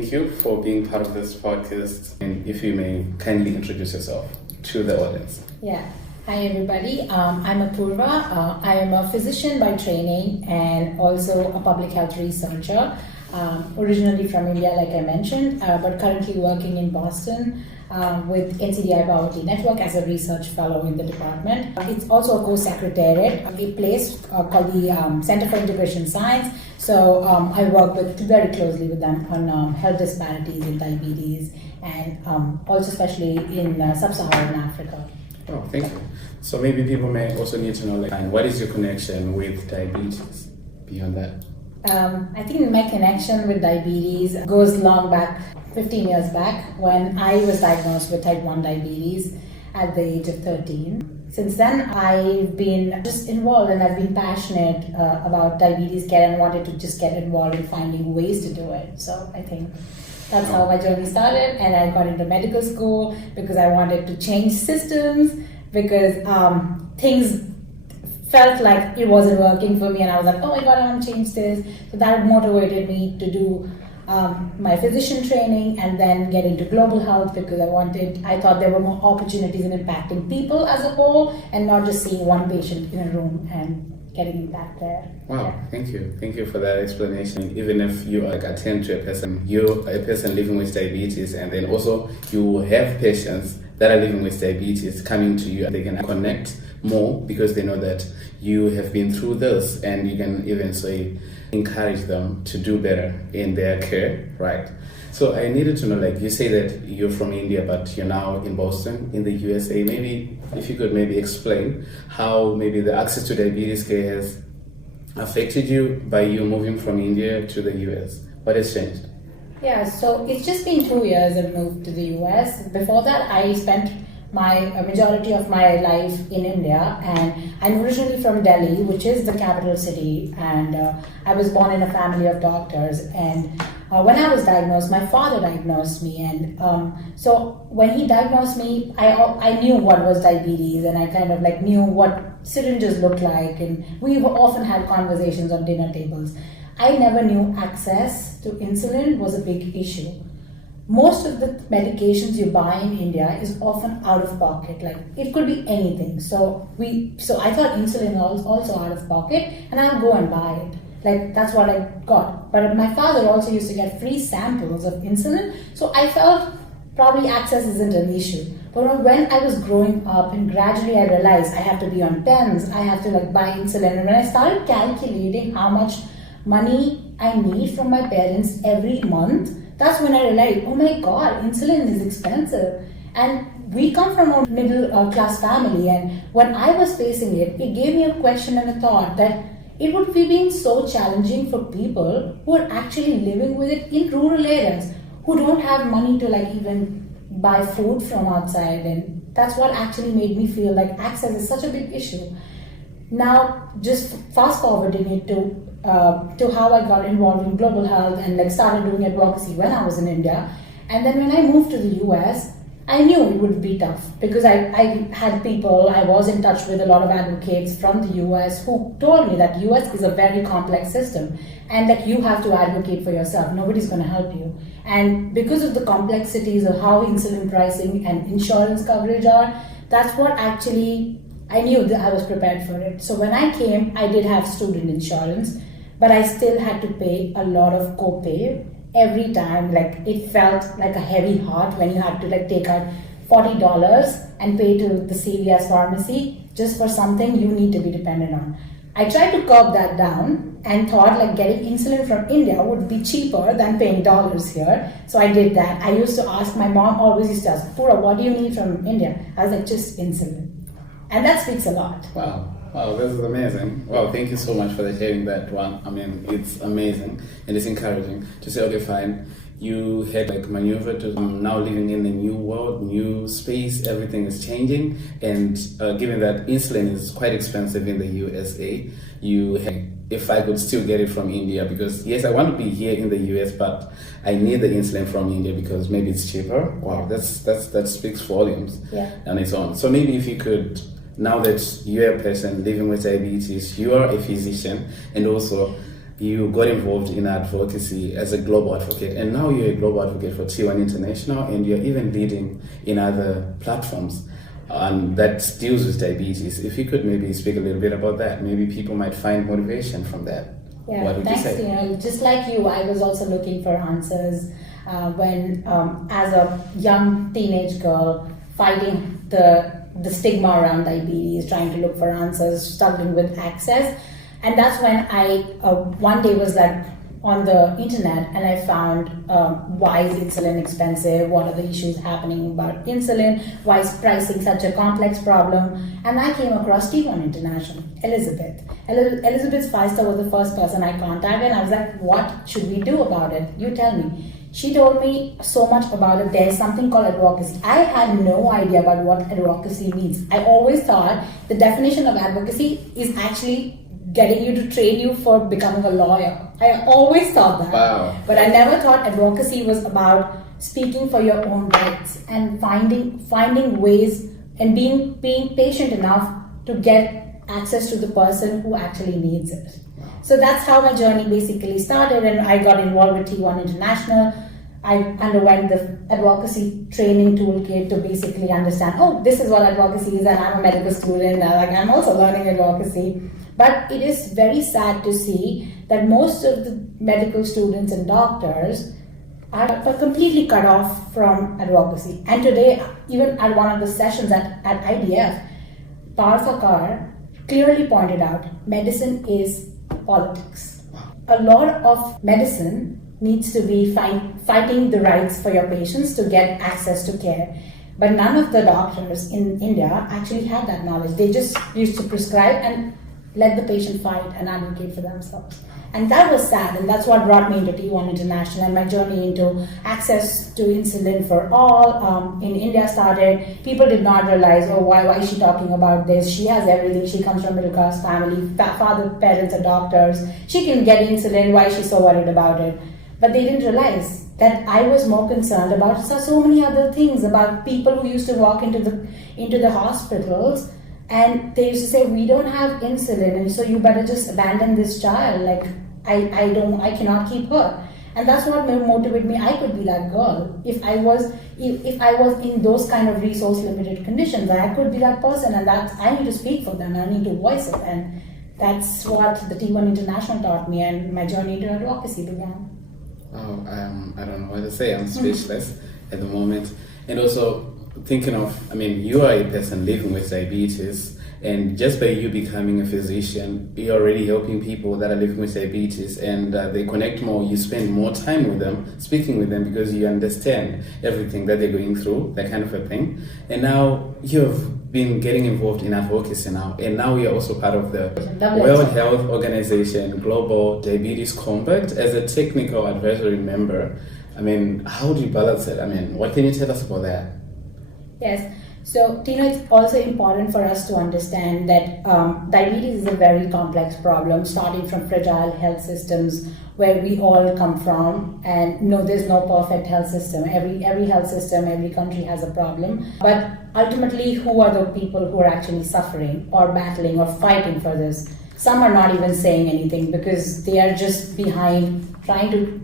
thank you for being part of this podcast. And if you may kindly introduce yourself to the audience. Yeah. Hi, everybody. I'm Apoorva. I am a physician by training and also a public health researcher. Originally from India, like I mentioned, but currently working in Boston with NCDI Poverty Network as a research fellow in the department. It's also a co-secretariat, a place called the Center for Integration Science. So I work very closely with them on health disparities in diabetes and also especially in sub-Saharan Africa. Oh, thank you. So maybe people may also need to know, what is your connection with diabetes beyond that? I think my connection with diabetes goes long back, 15 years back, when I was diagnosed with type 1 diabetes at the age of 13. Since then, I've been just involved and I've been passionate about diabetes care and wanted to just get involved in finding ways to do it. So I think that's how my journey started, and I got into medical school because I wanted to change systems, because things felt like it wasn't working for me, and I was like, oh my god, I want to change this. So that motivated me to do my physician training and then get into global health, because I thought there were more opportunities in impacting people as a whole and not just seeing one patient in a room and getting impact there. Wow, yeah. Thank you for that explanation. Even if you attend to a person, you're a person living with diabetes, and then also you have patients that are living with diabetes coming to you, and they can connect more because they know that you have been through this, and you can eventually encourage them to do better in their care, right? So I needed to know, you say that you're from India, but you're now in Boston, in the USA. Maybe if you could maybe explain how maybe the access to diabetes care has affected you by you moving from India to the US. What has changed? Yeah, so it's just been 2 years I've moved to the US. Before that, I spent a majority of my life in India, and I'm originally from Delhi, which is the capital city, and I was born in a family of doctors. And when I was diagnosed, my father diagnosed me, and so when he diagnosed me, I knew what was diabetes, and I kind of knew what syringes looked like, and we often had conversations on dinner tables. I never knew access to insulin was a big issue. Most of the medications you buy in India is often out of pocket. It could be anything. So I thought insulin was also out of pocket, and I'll go and buy it. That's what I got. But my father also used to get free samples of insulin, so I felt probably access isn't an issue. But when I was growing up, and gradually I realized I have to be on pens, I have to buy insulin, and when I started calculating how much money I need from my parents every month, that's when I realized, oh my god, insulin is expensive. And we come from a middle class family, and when I was facing it, it gave me a question and a thought that it would be being so challenging for people who are actually living with it in rural areas, who don't have money to even buy food from outside. And that's what actually made me feel like access is such a big issue. Now, just fast forwarding it to how I got involved in global health and started doing advocacy when I was in India. And then when I moved to the US, I knew it would be tough, because I had people, I was in touch with a lot of advocates from the US who told me that US is a very complex system, and that you have to advocate for yourself. Nobody's going to help you. And because of the complexities of how insulin pricing and insurance coverage are, that's what actually I knew that I was prepared for it. So when I came, I did have student insurance, but I still had to pay a lot of copay every time. It felt like a heavy heart when you had to take out $40 and pay to the CVS pharmacy just for something you need to be dependent on. I tried to curb that down and thought getting insulin from India would be cheaper than paying dollars here. So I did that. I used to ask, my mom always used to ask, Pura, what do you need from India? I was just insulin. And that speaks a lot. Wow, this is amazing. Wow, thank you so much for sharing that one. I mean, it's amazing and it's encouraging to say, okay, fine, you had maneuver to now living in a new world, new space, everything is changing. And given that insulin is quite expensive in the USA, if I could still get it from India, because yes, I want to be here in the US, but I need the insulin from India because maybe it's cheaper. Wow, that speaks volumes on its own. So maybe if you could, now that you're a person living with diabetes, you are a physician, and also you got involved in advocacy as a global advocate, and now you're a global advocate for T1 International, and you're even leading in other platforms that deals with diabetes. If you could maybe speak a little bit about that, maybe people might find motivation from that. Yeah, what would thanks. you say? Just like you, I was also looking for answers when, as a young teenage girl, fighting the stigma around diabetes, trying to look for answers, struggling with access. And that's when I one day was like on the internet, and I found why is insulin expensive, what are the issues happening about insulin, why is pricing such a complex problem. And I came across T1 International, Elizabeth. Elizabeth Feister was the first person I contacted, and I was like, what should we do about it? You tell me. She told me so much about it. There's something called advocacy. I had no idea about what advocacy means. I always thought the definition of advocacy is actually getting you to train you for becoming a lawyer. I always thought that. Wow. But I never thought advocacy was about speaking for your own rights and finding ways and being patient enough to get access to the person who actually needs it. So that's how my journey basically started, and I got involved with T1 International. I underwent the advocacy training toolkit to basically understand, oh, this is what advocacy is, and I'm a medical student, I'm also learning advocacy. But it is very sad to see that most of the medical students and doctors are completely cut off from advocacy. And today, even at one of the sessions at IDF, Partha Kar clearly pointed out medicine is politics. A lot of medicine needs to be fighting the rights for your patients to get access to care. But none of the doctors in India actually had that knowledge. They just used to prescribe and let the patient fight and advocate for themselves. And that was sad, and that's what brought me into T1 International, and my journey into access to insulin for all in India started. People did not realize, oh, why is she talking about this? She has everything. She comes from a middle class family. Parents are doctors. She can get insulin. Why is she so worried about it? But they didn't realize that I was more concerned about so many other things, about people who used to walk into the hospitals, and they used to say, we don't have insulin, and so you better just abandon this child. Like, I cannot keep her. And that's what motivated me. I could be that girl. If I was in those kind of resource limited conditions, I could be that person, and I need to speak for them. I need to voice it. And that's what the T1 International taught me, and my journey to advocacy began. Oh, I don't know what to say. I'm speechless at the moment. And also, thinking of, you are a person living with diabetes, and just by you becoming a physician, you're already helping people that are living with diabetes, and they connect more. You spend more time with them, speaking with them, because you understand everything that they're going through, that kind of a thing. And now you've been getting involved in advocacy now, and now you're also part of the World Health Organization Global Diabetes Compact as a Technical Advisory Member. How do you balance it? What can you tell us about that? Yes. So, Tina, it's also important for us to understand that diabetes is a very complex problem, starting from fragile health systems where we all come from. And no, there's no perfect health system. Every health system, every country has a problem. But ultimately, who are the people who are actually suffering or battling or fighting for this? Some are not even saying anything because they are just behind trying to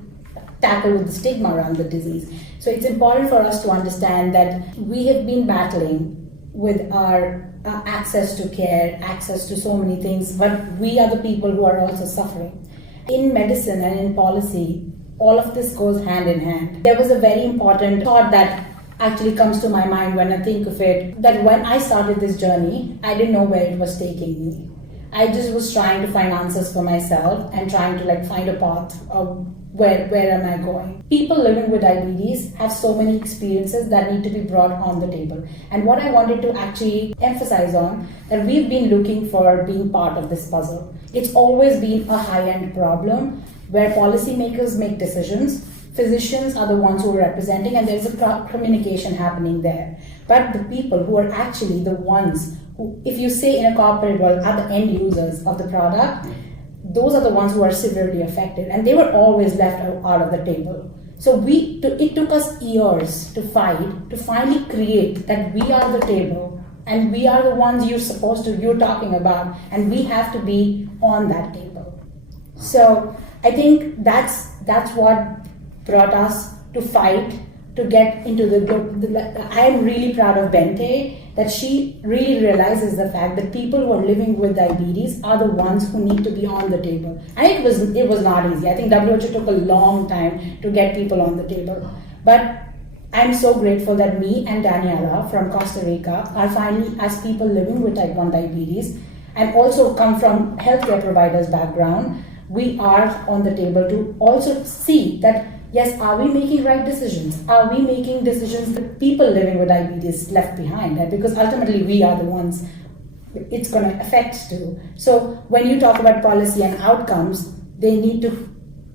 tackle with the stigma around the disease. So it's important for us to understand that we have been battling with our access to care, access to so many things, but we are the people who are also suffering. In medicine and in policy, all of this goes hand in hand. There was a very important thought that actually comes to my mind when I think of it, that when I started this journey, I didn't know where it was taking me. I just was trying to find answers for myself and trying to find a path of where am I going. People living with diabetes have so many experiences that need to be brought on the table. And what I wanted to actually emphasize on, that we've been looking for being part of this puzzle. It's always been a high-end problem where policymakers make decisions, physicians are the ones who are representing, and there's a communication happening there. But the people who are actually the ones who, if you say in a corporate world, are the end users of the product, those are the ones who are severely affected, and they were always left out of the table. So it took us years to fight, to finally create that we are the table, and we are the ones you're talking about, and we have to be on that table. So I think that's what brought us to fight to get into I'm really proud of Bente that she really realizes the fact that people who are living with diabetes are the ones who need to be on the table. And it was not easy. I think WHO took a long time to get people on the table. But I'm so grateful that me and Daniela from Costa Rica are finally, as people living with type 1 diabetes, and also come from healthcare providers background, we are on the table to also see that, yes, are we making right decisions? Are we making decisions that people living with diabetes left behind? And because ultimately we are the ones it's going to affect too. So when you talk about policy and outcomes, they need to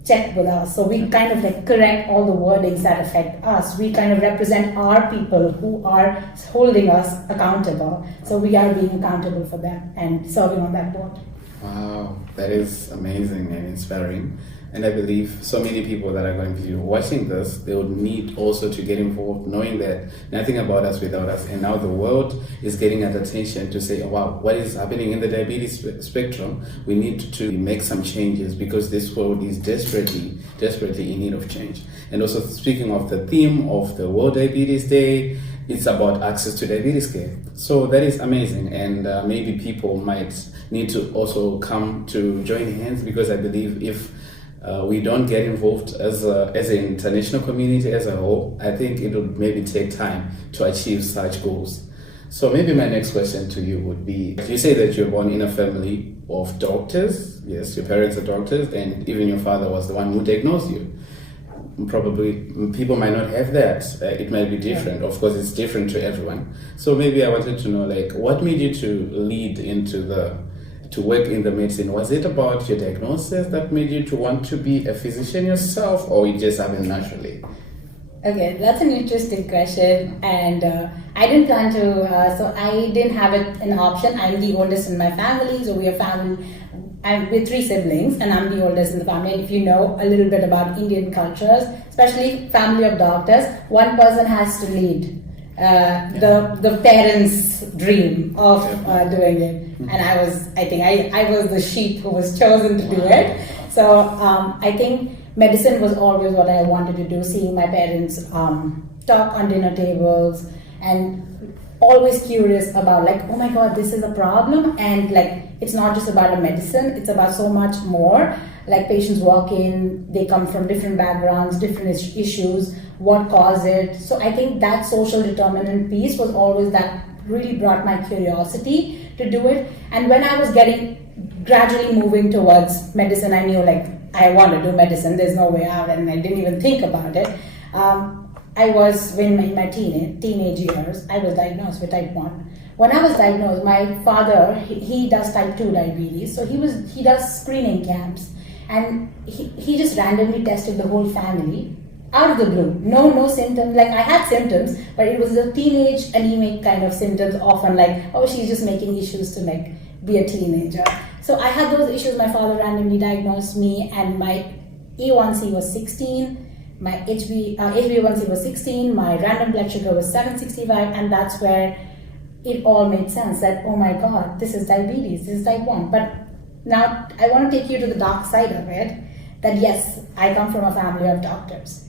check with us. So we kind of like correct all the wordings that affect us. We kind of represent our people who are holding us accountable. So we are being accountable for them and serving on that board. Wow, that is amazing and inspiring. And I believe so many people that are going to be watching this, they would need also to get involved, knowing that nothing about us without us. And now the world is getting at attention to say, oh, wow, what is happening in the diabetes spectrum? We need to make some changes because this world is desperately in need of change. And also speaking of the theme of the World Diabetes Day, it's about access to diabetes care. So that is amazing. And maybe people might need to also come to join hands because I believe if we don't get involved as an international community as a whole, I think it would maybe take time to achieve such goals. So maybe my next question to you would be, you say that you're born in a family of doctors. Yes, your parents are doctors, and even your father was the one who diagnosed you. Probably people might not have that. It might be different. Of course, it's different to everyone. So maybe I wanted to know, like, what made you to lead into to work in the medicine? Was it about your diagnosis that made you to want to be a physician yourself, or it just happened naturally? Okay, that's an interesting question, and I didn't plan to, so I didn't have an option. I'm the oldest in my family, so we are family. We're 3 siblings, and I'm the oldest in the family. And if you know a little bit about Indian cultures, especially family of doctors, one person has to lead the parents' dream of doing it. And I was the sheep who was chosen to do it. So I think medicine was always what I wanted to do, seeing my parents talk on dinner tables and always curious about like, oh my God, this is a problem. And like, it's not just about a medicine, it's about so much more. Like patients walk in, they come from different backgrounds, different issues, what caused it. So I think that social determinant piece was always that really brought my curiosity to do it. And when I was gradually moving towards medicine, I knew like, I want to do medicine, there's no way out, and I didn't even think about it. I was, in my teenage years, I was diagnosed with type 1. When I was diagnosed, my father, he does type 2 diabetes, so he does screening camps, and he just randomly tested the whole family out of the blue. No symptoms, like I had symptoms, but it was a teenage anemic kind of symptoms, often like, oh, she's just making issues to like be a teenager. So I had those issues. My father randomly diagnosed me, and my A1C was 16, my HbA1c was 16, my random blood sugar was 765, and that's where it all made sense that, oh my God, this is diabetes, this is type 1. But now I want to take you to the dark side of it, that yes, I come from a family of doctors.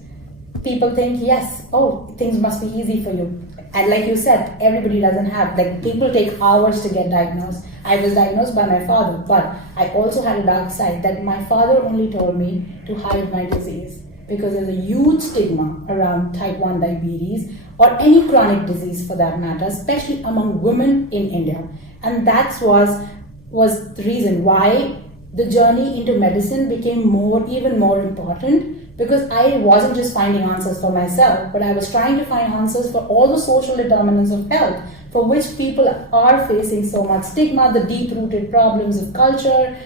People think, yes, oh, things must be easy for you. And like you said, everybody doesn't have, like people take hours to get diagnosed. I was diagnosed by my father, but I also had a dark side that my father only told me to hide my disease because there's a huge stigma around type 1 diabetes or any chronic disease for that matter, especially among women in India. And that was the reason why the journey into medicine became even more important, because I wasn't just finding answers for myself, but I was trying to find answers for all the social determinants of health for which people are facing so much stigma, the deep-rooted problems of culture,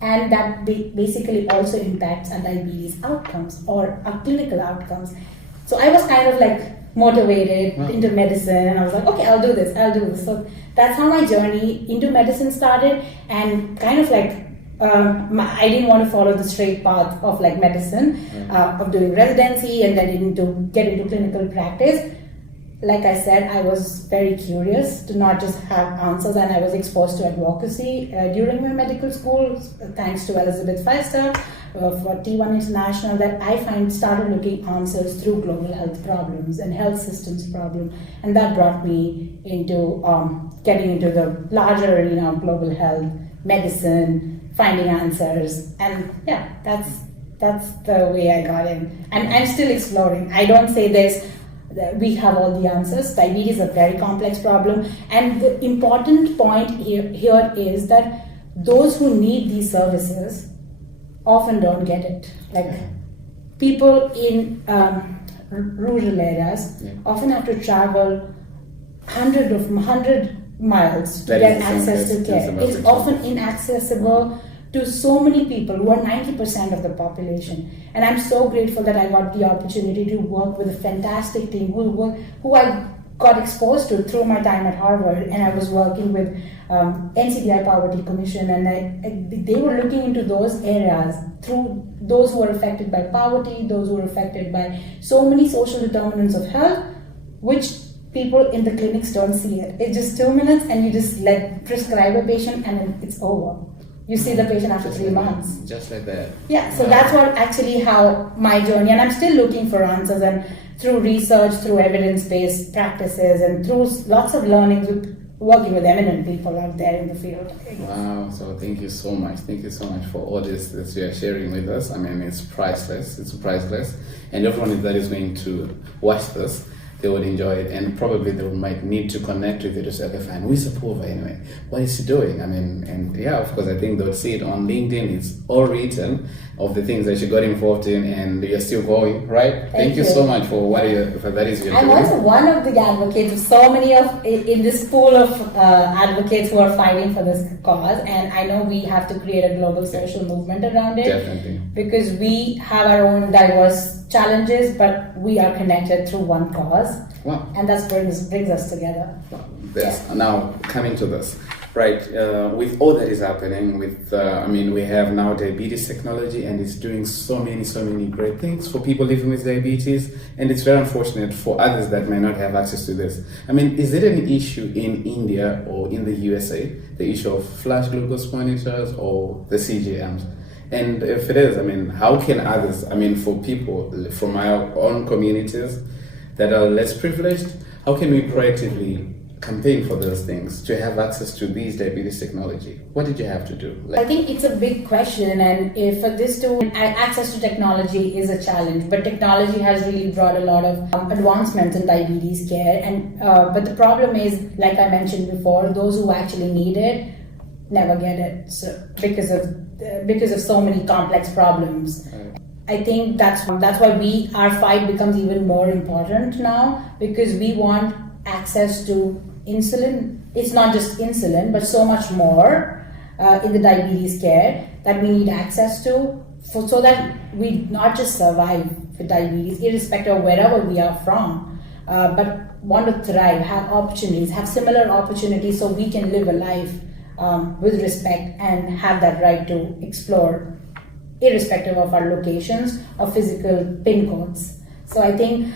and that basically also impacts our diabetes outcomes or our clinical outcomes. So I was kind of like motivated into medicine, and I was like, okay, I'll do this. So that's how my journey into medicine started, and kind of like I didn't want to follow the straight path of like medicine, of doing residency and then get into clinical practice. like I said, I was very curious to not just have answers, and I was exposed to advocacy during my medical school, thanks to Elizabeth Feister for T1 International, that I started looking answers through global health problems and health systems problem, and that brought me into getting into the larger arena of global health, medicine, finding answers, and yeah, that's the way I got in, and I'm still exploring. I don't say this. We have all the answers. Diabetes is a very complex problem, and the important point here is that those who need these services often don't get it. Like people in rural areas often have to travel 100 miles to get access to care. It's often inaccessible to so many people who are 90% of the population. And I'm so grateful that I got the opportunity to work with a fantastic team who I got exposed to through my time at Harvard. And I was working with NCDI Poverty Commission, and they were looking into those areas through those who are affected by poverty, those who are affected by so many social determinants of health, which people in the clinics don't see it. It's just 2 minutes and you just prescribe a patient and then it's over. You see the patient after 3 months. Just like that. Yeah, so that's what actually how my journey, and I'm still looking for answers, and through research, through evidence-based practices, and through lots of learnings with working with eminent people out there in the field. Wow, so thank you so much. Thank you so much for all this that you are sharing with us. I mean, it's priceless. It's priceless. And everyone that is going to watch this, they would enjoy it, and probably they might need to connect with you to say, okay, fine, who's Apoorva anyway? What is he doing? I mean, and yeah, of course, I think they'll see it on LinkedIn. It's all written of the things that she got involved in, and you're still going, right? Thank you so much for what that is you're doing. I'm also one of the advocates of so many in this pool of advocates who are fighting for this cause, and I know we have to create a global social movement around it. Definitely. Because we have our own diverse challenges, but we are connected through one cause. Wow. And that brings us together. Wow. Now, coming to this, right, with all that is happening, we have now diabetes technology, and it's doing so many great things for people living with diabetes, and it's very unfortunate for others that may not have access to this. I mean, is it an issue in India or in the USA, the issue of flash glucose monitors or the CGMs? And if it is, I mean, how can others, I mean, for people from our own communities that are less privileged, how can we proactively campaign for those things to have access to these diabetes technology? What did you have to do? I think it's a big question, and for this to access to technology is a challenge, but technology has really brought a lot of advancements in diabetes care, and but the problem is, like I mentioned before, those who actually need it never get it, so because of so many complex problems. I think that's why our fight becomes even more important now, because we want access to insulin. It's not just insulin, but so much more in the diabetes care that we need access to, so that we not just survive with diabetes, irrespective of wherever we are from, but want to thrive, have opportunities, have similar opportunities, so we can live a life with respect and have that right to explore, irrespective of our locations or physical pin codes. So I think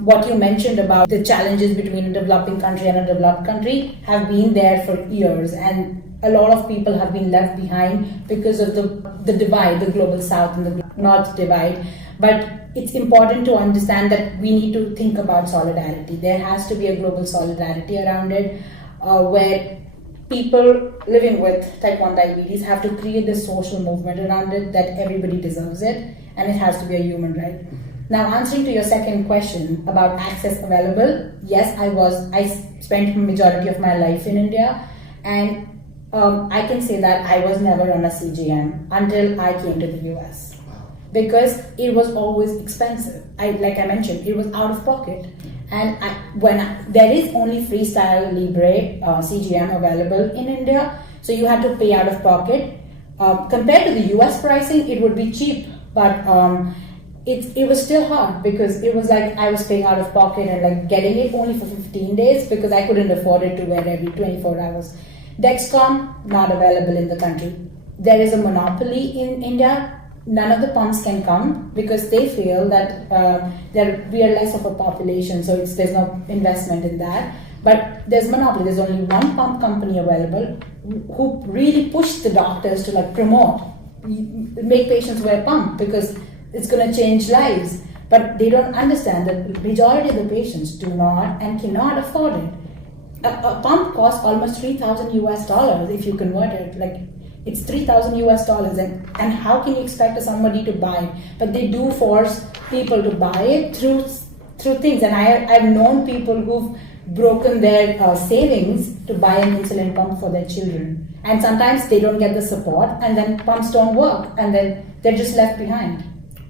what you mentioned about the challenges between a developing country and a developed country have been there for years, and a lot of people have been left behind because of the divide, the global south and the north divide. But it's important to understand that we need to think about solidarity. There has to be a global solidarity around it, where people living with type 1 diabetes have to create this social movement around it, that everybody deserves it, and it has to be a human right. Now, answering to your second question about access available, yes, I spent the majority of my life in India, and I can say that I was never on a CGM until I came to the US, because it was always expensive. Like I mentioned, it was out of pocket. And there is only Freestyle Libre CGM available in India, so you had to pay out of pocket. Compared to the US pricing, it would be cheap, but it was still hard, because it was like I was paying out of pocket and like getting it only for 15 days because I couldn't afford it to wear every 24 hours. Dexcom, not available in the country. There is a monopoly in India none of the pumps can come because they feel that we are less of a population, so there's no investment in that. But there's monopoly. There's only one pump company available who really push the doctors to promote, make patients wear pump because it's going to change lives. But they don't understand that the majority of the patients do not and cannot afford it. A pump costs almost $3,000 if you convert it. It's $3,000 and how can you expect somebody to buy it? But they do force people to buy it through things. And I've known people who've broken their savings to buy an insulin pump for their children. And sometimes they don't get the support, and then pumps don't work, and then they're just left behind.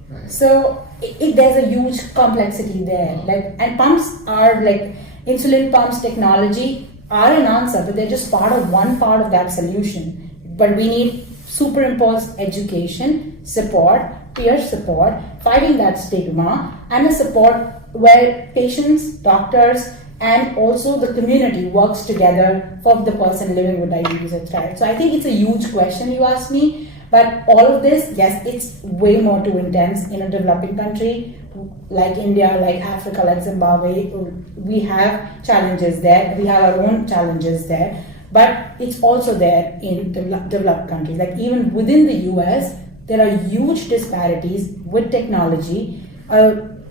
Right. So there's a huge complexity there. And pumps are insulin pumps technology are an answer, but they're just one part of that solution. But we need superimposed education, support, peer support, fighting that stigma, and a support where patients, doctors, and also the community works together for the person living with diabetes or thrive. So I think it's a huge question you asked me, but all of this, yes, it's way more too intense in a developing country like India, like Africa, like Zimbabwe. We have challenges there. We have our own challenges there. But it's also there in developed countries. Even within the US, there are huge disparities with technology.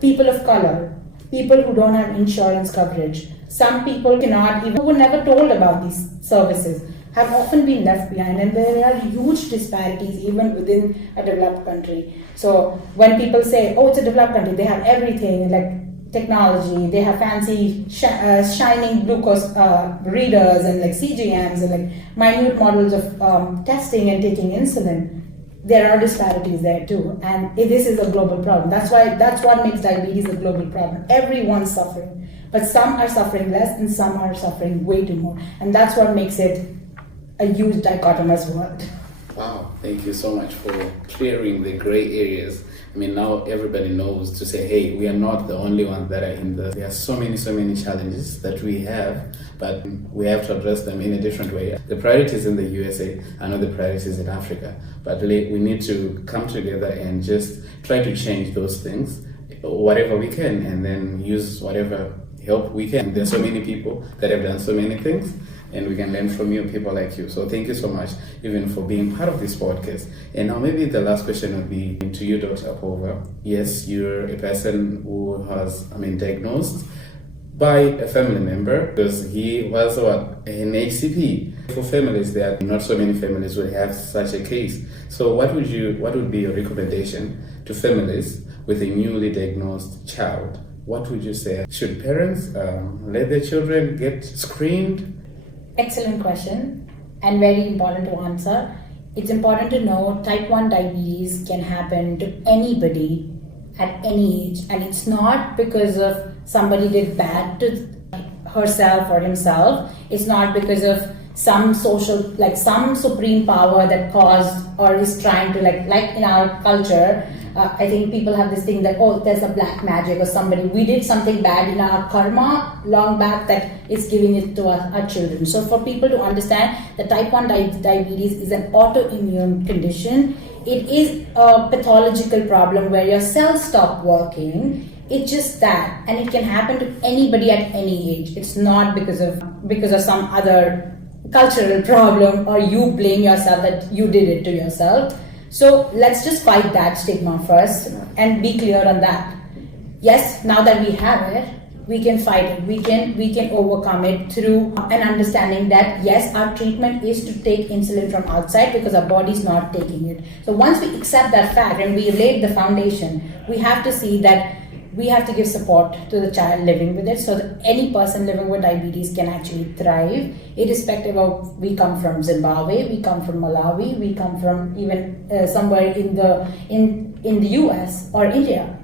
People of color, people who don't have insurance coverage, some people who were never told about these services, have often been left behind. And there are huge disparities even within a developed country. So when people say, oh, it's a developed country, they have everything, technology, they have fancy shining glucose readers and CGMs and minute models of testing and taking insulin. There are disparities there too, and this is a global problem. That's what makes diabetes a global problem. Everyone's suffering, but some are suffering less and some are suffering way too more, and that's what makes it a huge dichotomous world. Wow, thank you so much for clearing the gray areas. Now everybody knows to say, hey, we are not the only ones that are in this. There are so many challenges that we have, but we have to address them in a different way. The priorities in the USA are not the priorities in Africa, but we need to come together and just try to change those things, whatever we can, and then use whatever help we can. There's so many people that have done so many things, and we can learn from you, people like you. So thank you so much, even for being part of this podcast. And now maybe the last question would be to you, Dr. Apoorva. Yes, you're a person who has, diagnosed by a family member because he was an HCP. For families, there are not so many families would have such a case. So what would be your recommendation to families with a newly diagnosed child? What would you say? Should parents let their children get screened? Excellent question and very important to answer. It's important to know type 1 diabetes can happen to anybody at any age, and it's not because of somebody did bad to herself or himself. It's not because of some some supreme power that caused or is trying to in our culture. I think people have this thing that, oh, there's a black magic or we did something bad in our karma long back that is giving it to our children. So for people to understand that type 1 diabetes is an autoimmune condition, it is a pathological problem where your cells stop working. It's just that, and it can happen to anybody at any age. It's not because of some other cultural problem or you blame yourself that you did it to yourself. So let's just fight that stigma first and be clear on that. Yes, now that we have it, we can fight it. We can overcome it through an understanding that yes, our treatment is to take insulin from outside because our body's not taking it. So once we accept that fact and we laid the foundation, we have to see that we have to give support to the child living with it so that any person living with diabetes can actually thrive, irrespective of we come from Zimbabwe, we come from Malawi, we come from even somewhere in the US or India.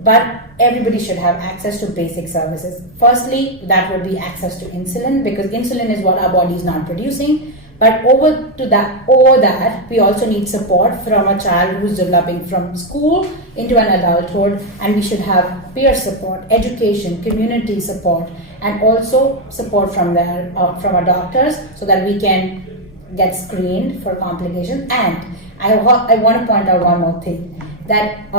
But everybody should have access to basic services. Firstly, that would be access to insulin, because insulin is what our body is not producing. But over that, we also need support from a child who's developing from school into an adulthood, and we should have peer support, education, community support, and also support from our doctors, so that we can get screened for complications. And I want to point out one more thing, that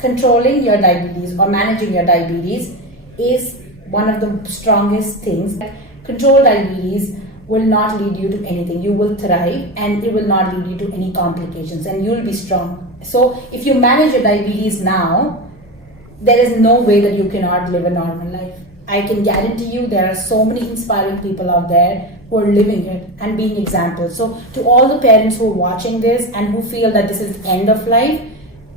controlling your diabetes or managing your diabetes is one of the strongest things. Controlled diabetes will not lead you to anything. You will thrive, and it will not lead you to any complications, and you will be strong. So if you manage your diabetes now, there is no way that you cannot live a normal life. I can guarantee you there are so many inspiring people out there who are living it and being examples. So to all the parents who are watching this and who feel that this is the end of life,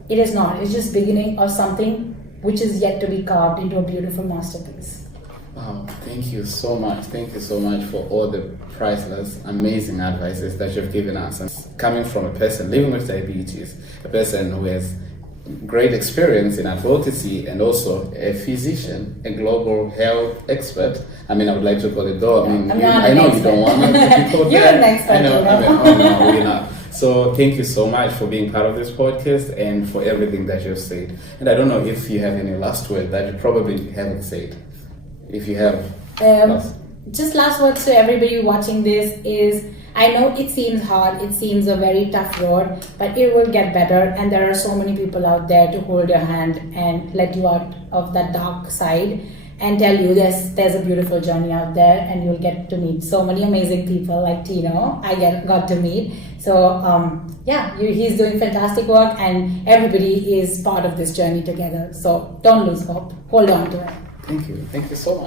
it is not. It's just beginning of something which is yet to be carved into a beautiful masterpiece. Wow, thank you so much. Thank you so much for all the priceless, amazing advices that you've given us. And coming from a person living with diabetes, a person who has great experience in advocacy, and also a physician, a global health expert. I mean, I would like to call it though. I know you don't want to put You're that. an expert. I know. No, we're not. So thank you so much for being part of this podcast and for everything that you've said. And I don't know if you have any last word that you probably haven't said. If you have. Just last words to everybody watching this is, I know it seems hard, it seems a very tough road, but it will get better, and there are so many people out there to hold your hand and let you out of that dark side and tell you there's a beautiful journey out there, and you'll get to meet so many amazing people like Tino. Got to meet. So he's doing fantastic work, and everybody is part of this journey together. So don't lose hope. Hold on to it. Thank you. Thank you so much.